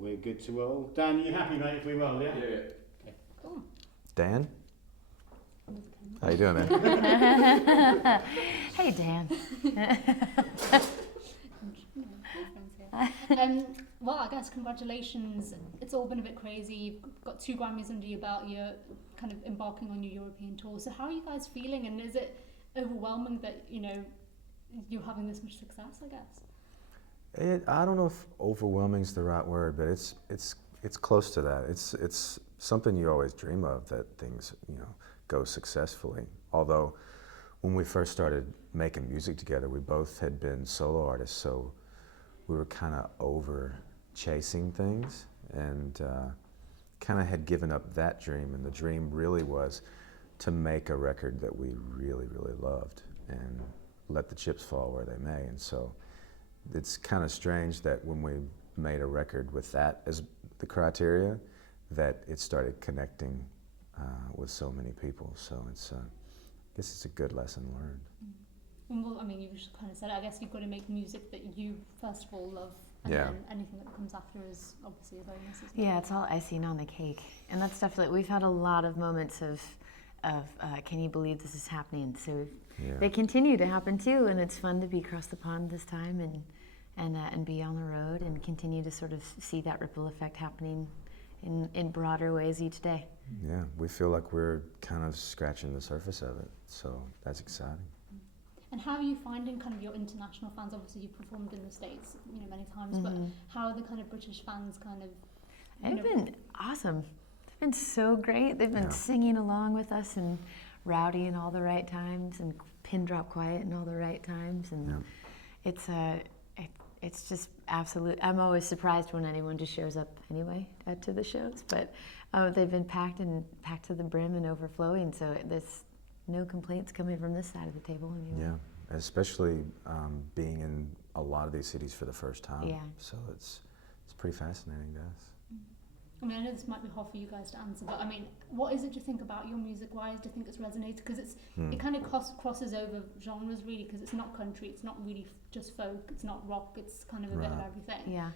We're good to roll. Dan, are you happy, mate, if we roll, yeah? Yeah. Okay. Cool. Dan? How you doing, man? Hey, Dan. Well, I guess congratulations. It's all been a bit crazy. You've got 2 Grammys under your belt. You're kind of embarking on your European tour. So how are you guys feeling? And is it overwhelming that, you know, you're having this much success, I guess? I don't know if overwhelming is the right word, but it's close to that. It's something you always dream of, that things, you know, go successfully. Although when we first started making music together, we both had been solo artists, so we were kind of over chasing things and kind of had given up that dream. And the dream really was to make a record that we really, really loved and let the chips fall where they may. And so it's kind of strange that when we made a record with that as the criteria, that it started connecting with so many people. So it's, I guess it's a good lesson learned. Well, I mean, you just kind of said it. I guess you've got to make music that you, first of all, love. And Yeah. then anything that comes after is obviously a bonus, isn't it? Yeah, it's all icing on the cake. And that's definitely, we've had a lot of moments of can you believe this is happening? So Yeah. they continue to happen too, and it's fun to be across the pond this time and be on the road and continue to sort of see that ripple effect happening in broader ways each day. Yeah, we feel like we're kind of scratching the surface of it, so that's exciting. And how are you finding kind of your international fans? Obviously, you've performed in the States, you know, many times, but how are the kind of British fans kind of, you They've know, been awesome. They've been so great. They've been Yeah. singing along with us and rowdy in all the right times and pin drop quiet in all the right times. And Yeah. it's just absolute. I'm always surprised when anyone just shows up anyway to the shows, but they've been packed to the brim and overflowing. So there's no complaints coming from this side of the table anymore. Yeah, especially being in a lot of these cities for the first time. Yeah. So it's pretty fascinating to us. I mean, I know this might be hard for you guys to answer, but I mean, what is it do you think about your music? Why do you think it's resonated? Because it kind of crosses over genres really, because it's not country, it's not really just folk, it's not rock, it's kind of a bit of Right. everything. Yeah.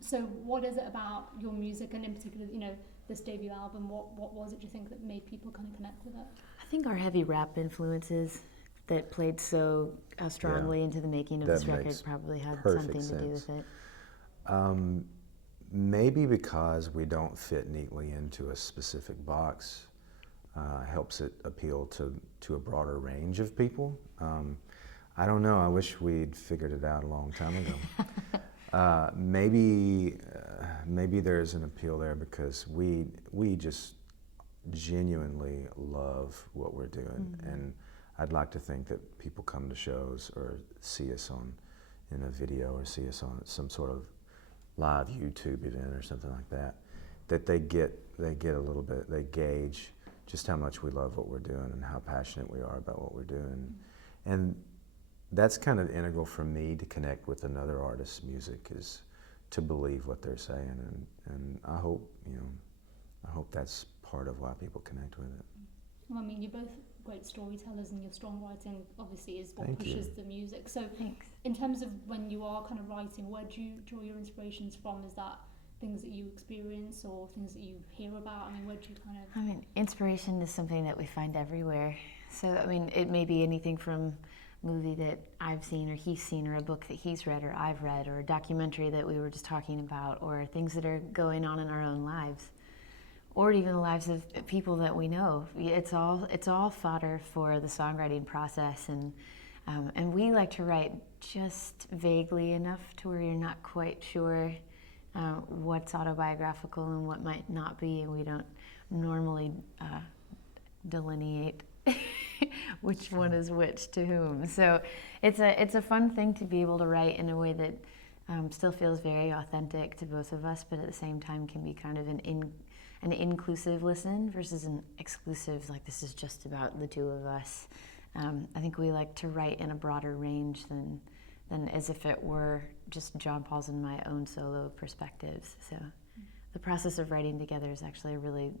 So what is it about your music, and in particular, you know, this debut album, what was it do you think that made people kind of connect with it? I think our heavy rap influences that played so strongly into the making of That this record makes probably had perfect something to do sense. with it. Maybe because we don't fit neatly into a specific box, helps it appeal to a broader range of people. I don't know, I wish we'd figured it out a long time ago. Maybe there's an appeal there because we just genuinely love what we're doing, and I'd like to think that people come to shows or see us in a video or see us on some sort of live YouTube event or something like that, that they get a little bit, they gauge just how much we love what we're doing and how passionate we are about what we're doing. And that's kind of integral for me to connect with another artist's music, is to believe what they're saying, and I hope that's part of why people connect with it. Well, I mean, you're both great storytellers, and your strong writing obviously is what Thank pushes you. the music. So Thanks. in terms of when you are kind of writing, where do you draw your inspirations from? Is that things that you experience or things that you hear about? I mean, where do you kind of... I mean, inspiration is something that we find everywhere. So, I mean, it may be anything from a movie that I've seen or he's seen, or a book that he's read or I've read, or a documentary that we were just talking about, or things that are going on in our own lives, or even the lives of people that we know. It's all fodder for the songwriting process, and we like to write just vaguely enough to where you're not quite sure what's autobiographical and what might not be, and we don't normally delineate which one is which to whom. So it's a fun thing to be able to write in a way that still feels very authentic to both of us, but at the same time can be kind of an inclusive listen versus an exclusive, like this is just about the two of us. I think we like to write in a broader range than as if it were just John Paul's and my own solo perspectives. So the process of writing together is actually a really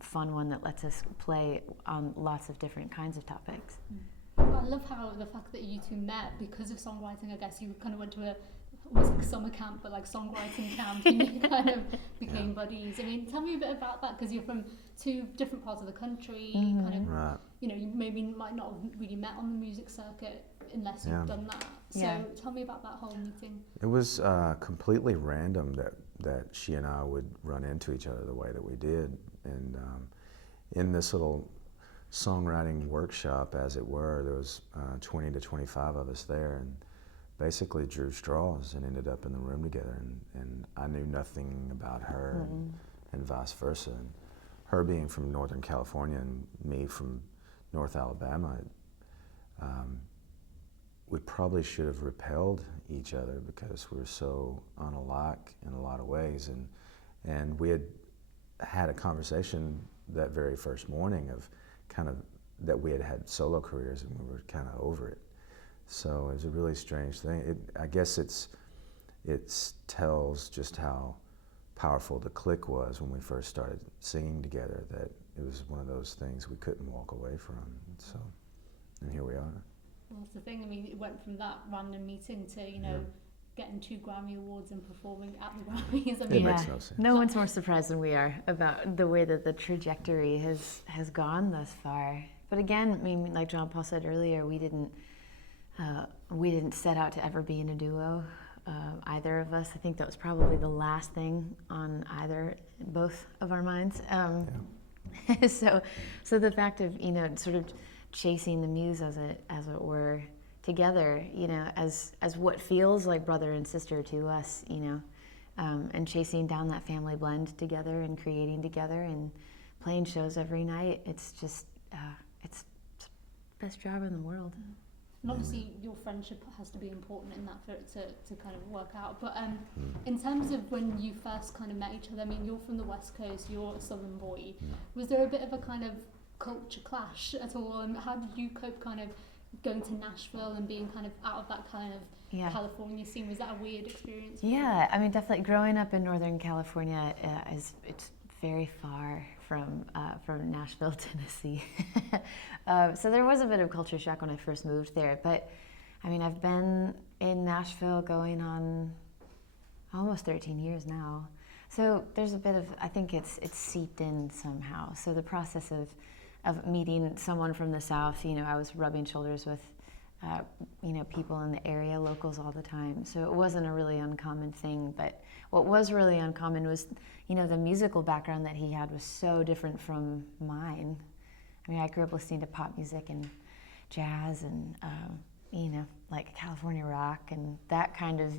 fun one that lets us play on lots of different kinds of topics. I love how the fact that you two met because of songwriting. I guess you kind of went to almost like summer camp, but like songwriting camp, and you kind of became buddies. I mean, tell me a bit about that, because you're from two different parts of the country, kind of, Right. you know, you maybe might not have really met on the music circuit unless you've done that. So tell me about that whole meeting. It was completely random that she and I would run into each other the way that we did, and in this little songwriting workshop, as it were, there was 20 to 25 of us there, and basically drew straws and ended up in the room together, and I knew nothing about her, and vice versa. And her being from Northern California and me from North Alabama, we probably should have repelled each other because we were so unalike in a lot of ways, and we had a conversation that very first morning of kind of that we had solo careers and we were kind of over it. So it was a really strange thing. I guess it tells just how powerful the click was when we first started singing together, that it was one of those things we couldn't walk away from. So, and here we are. Well, that's the thing. I mean, it went from that random meeting to, you know, getting 2 Grammy Awards and performing at the Grammys. I mean, it makes no sense. No one's more surprised than we are about the way that the trajectory has gone thus far. But again, I mean, like John Paul said earlier, we didn't set out to ever be in a duo, either of us. I think that was probably the last thing on both of our minds. So the fact of, you know, sort of chasing the muse, as it were, together, you know, as what feels like brother and sister to us, you know, and chasing down that family blend together and creating together and playing shows every night. It's just, it's the best job in the world. And obviously your friendship has to be important in that for it to kind of work out. But in terms of when you first kind of met each other, I mean, you're from the West Coast, you're a Southern boy. Was there a bit of a kind of culture clash at all? And how did you cope kind of going to Nashville and being kind of out of that kind of California scene? Was that a weird experience for you? Yeah, I mean, definitely growing up in Northern California it's very far from Nashville, Tennessee. So there was a bit of culture shock when I first moved there. But I mean, I've been in Nashville going on almost 13 years now. So there's a bit of, I think it's seeped in somehow. So the process of meeting someone from the South, you know, I was rubbing shoulders with, you know, people in the area, locals all the time. So it wasn't a really uncommon thing. But what was really uncommon was, you know, the musical background that he had was so different from mine. I mean, I grew up listening to pop music and jazz and, you know, like California rock and that kind of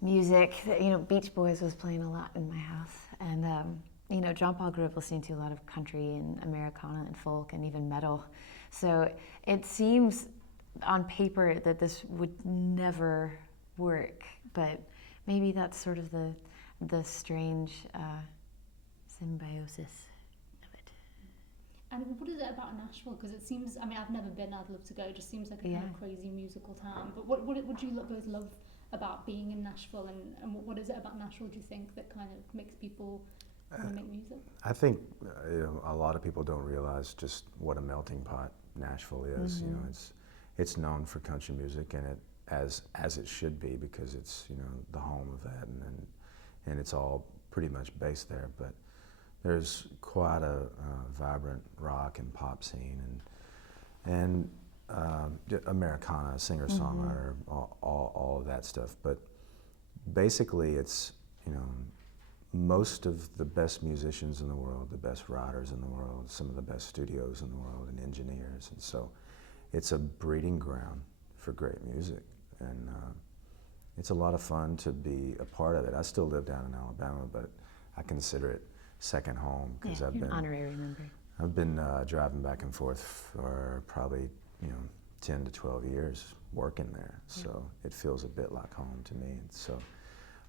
music. You know, Beach Boys was playing a lot in my house. And, you know, John Paul grew up listening to a lot of country and Americana and folk and even metal. So it seems on paper that this would never work, but maybe that's sort of the strange symbiosis of it. And what is it about Nashville? Because it seems, I mean, I've never been, I'd love to go. It just seems like a kind of crazy musical town. But what do you both love about being in Nashville, and what is it about Nashville, do you think, that kind of makes people want to make music? I think you know, a lot of people don't realize just what a melting pot Nashville is. You know, it's known for country music, and it as it should be, because it's, you know, the home of that, and it's all pretty much based there. But there's quite a vibrant rock and pop scene, and Americana, singer-songwriter, all of that stuff. But basically, it's, you know, most of the best musicians in the world, the best writers in the world, some of the best studios in the world, and engineers. And so it's a breeding ground for great music. And it's a lot of fun to be a part of it. I still live down in Alabama, but I consider it second home, because I've been honorary member. I've been driving back and forth for probably, you know, 10 to 12 years working there. So it feels a bit like home to me. And so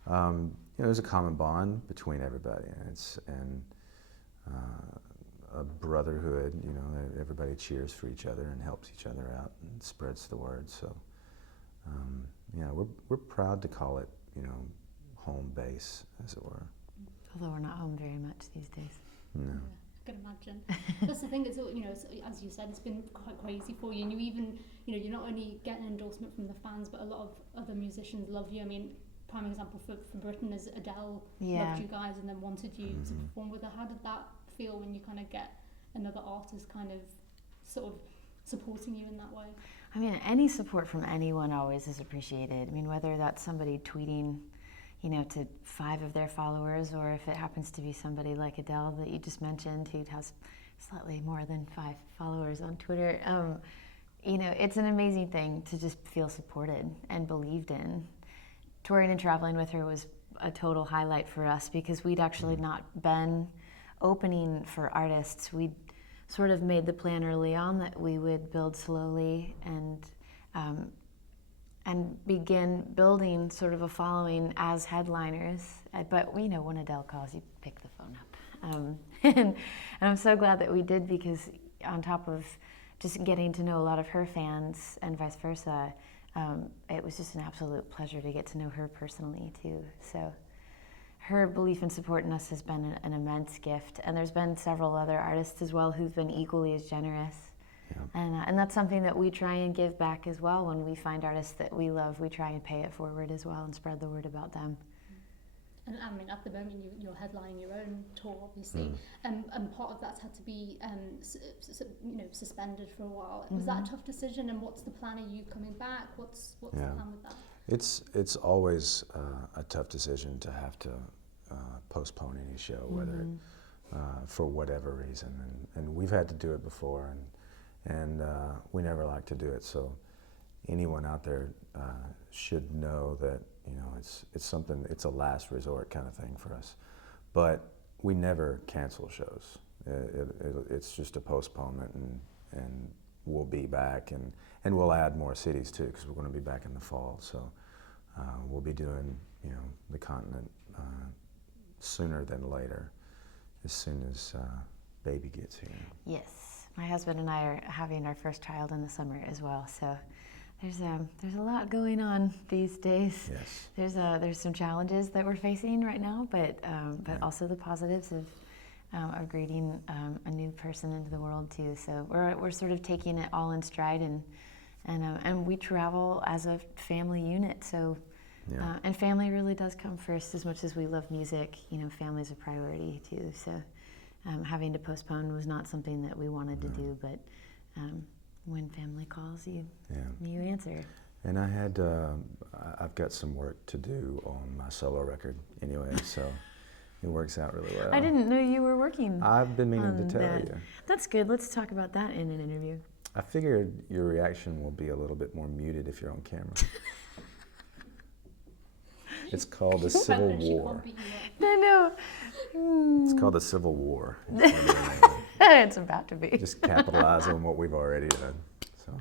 you know, there's a common bond between everybody, and a brotherhood. You know, everybody cheers for each other and helps each other out and spreads the word. So yeah, we're proud to call it, you know, home base, as it were. Although we're not home very much these days. No. I can imagine. That's the thing. It's, you know, as you said, it's been quite crazy for you, and you even, you know, you're not only getting endorsement from the fans, but a lot of other musicians love you. I mean, prime example for Britain is Adele loved you guys and then wanted you to perform with her. How did that feel when you kind of get another artist kind of sort of supporting you in that way? I mean, any support from anyone always is appreciated. I mean, whether that's somebody tweeting, you know, to 5 of their followers, or if it happens to be somebody like Adele that you just mentioned, who has slightly more than 5 followers on Twitter. You know, it's an amazing thing to just feel supported and believed in. Touring and traveling with her was a total highlight for us because we'd actually not been opening for artists. We'd sort of made the plan early on that we would build slowly and begin building sort of a following as headliners. But you know, when Adele calls, you pick the phone up. And I'm so glad that we did, because on top of just getting to know a lot of her fans and vice versa, it was just an absolute pleasure to get to know her personally too. So her belief and support in us has been an immense gift. And there's been several other artists as well who've been equally as generous. Yeah. And that's something that we try and give back as well. When we find artists that we love, we try and pay it forward as well and spread the word about them. And I mean, at the moment, you're headlining your own tour, obviously, and part of that's had to be, you know, suspended for a while. Was that a tough decision? And what's the plan? Are you coming back? What's the plan with that? It's always a tough decision to have to postpone any show, whether for whatever reason, and we've had to do it before, and we never like to do it. So anyone out there should know that, you know, it's something, it's a last resort kind of thing for us. But we never cancel shows. It's just a postponement, and we'll be back, and we'll add more cities too, because we're going to be back in the fall. So we'll be doing, you know, the continent sooner than later, as soon as baby gets here. Yes. My husband and I are having our first child in the summer as well, so there's a lot going on these days. Yes. There's some challenges that we're facing right now, but also the positives of greeting a new person into the world too. So we're sort of taking it all in stride, and we travel as a family unit. So and family really does come first. As much as we love music, you know, family's a priority too. So. Having to postpone was not something that we wanted to do, but when family calls, you answer. And I've got some work to do on my solo record anyway, so it works out really well. I didn't know you were working. I've been meaning to tell you. That's good. Let's talk about that in an interview. I figured your reaction will be a little bit more muted if you're on camera. It's called the Civil War. No. It's called the Civil War. It's about to be. Just capitalize on what we've already done. So.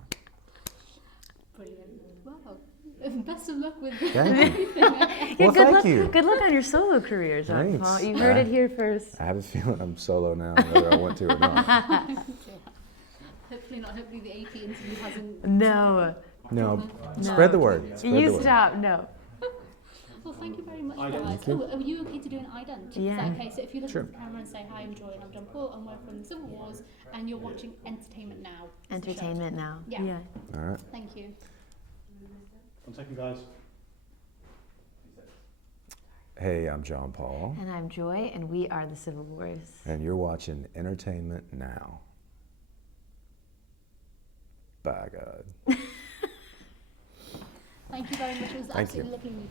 Brilliant. Wow. Best of luck with everything. Well, thank you. Good luck on your solo career, John Paul. You heard it here first. I have a feeling I'm solo now, whether I want to or not. Hopefully not. Hopefully the AP interview hasn't... No. Spread the word. Stop. No. Well, thank you very much, guys. Oh, are you okay to do an ident? Yeah. Is that okay? So if you look at the camera and say, hi, I'm Joy, and I'm John Paul, and we're from Civil Wars, and you're watching Entertainment Now. Entertainment Now. Yeah. All right. Thank you. 1 second, guys. Hey, I'm John Paul. And I'm Joy, and we are the Civil Wars. And you're watching Entertainment Now. By God. Thank you very much. It was absolutely lovely meeting you.